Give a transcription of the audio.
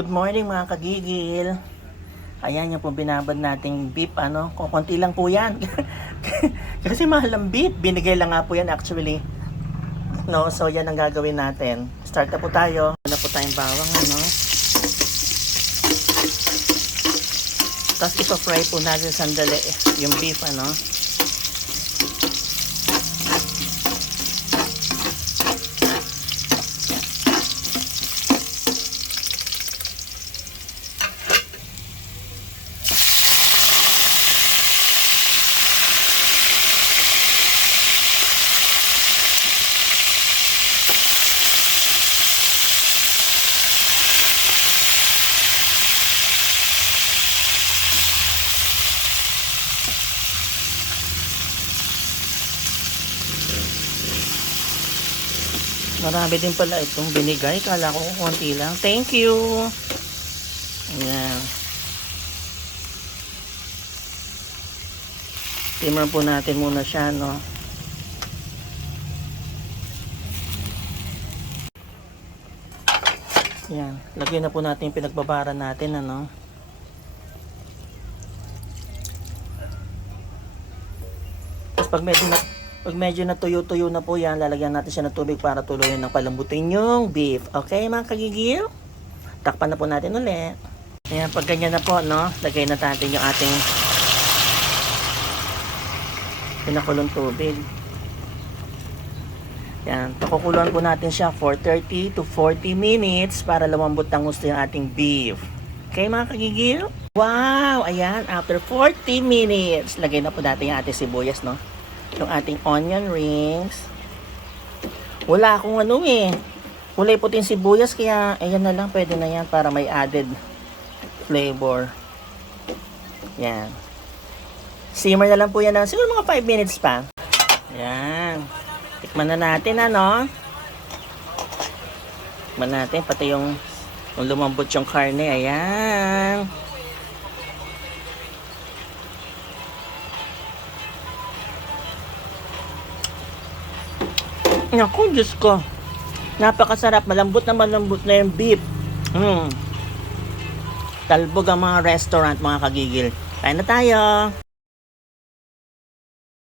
Good morning mga kagigil. Ayan yung po binabad nating beef ano. Kukunti lang po yan. Kasi mahal ang beef. Binigay lang nga po yan actually. No, so yan ang gagawin natin. Start na po tayo. Ano po tayong bawang ano. Tapos ipa-fry po natin sandali yung beef ano. Marami din pala itong binigay. Kala ko konti lang. Thank you. Ayan. Timer po natin muna siya, no? Ayan. Lagyan na po natin yung pinagbabara natin, ano? Tapos pag medyo na, pag medyo natuyo-tuyo na po yan, lalagyan natin siya ng tubig para tuluyan ng palambutin yung beef. Okay, mga kagigil? Takpan na po natin ulit. Ayan, pag ganyan na po, no, lagay na natin yung ating pinakulong tubig. Yan, pakukuluan po natin siya for 30 to 40 minutes para lumambot ng gusto yung ating beef. Okay mga kagigil? Wow! Ayan, after 40 minutes, lagay na po natin yung ating sibuyas, no? Yung ating onion rings. Wala akong ano eh. Kulay puting sibuyas, kaya ayan na lang, pwede na yan para may added flavor. Yan. Simmer na lang po yan siguro mga 5 minutes pa. Yan. Tikman na natin ano. Tikman natin pati yung, yung lumambot yung karne. Ayan. Naku, Diyos ko. Napakasarap. Malambot na malambot na yung beef. Mm. Talbog ang mga restaurant, mga kagigil. Kain na tayo.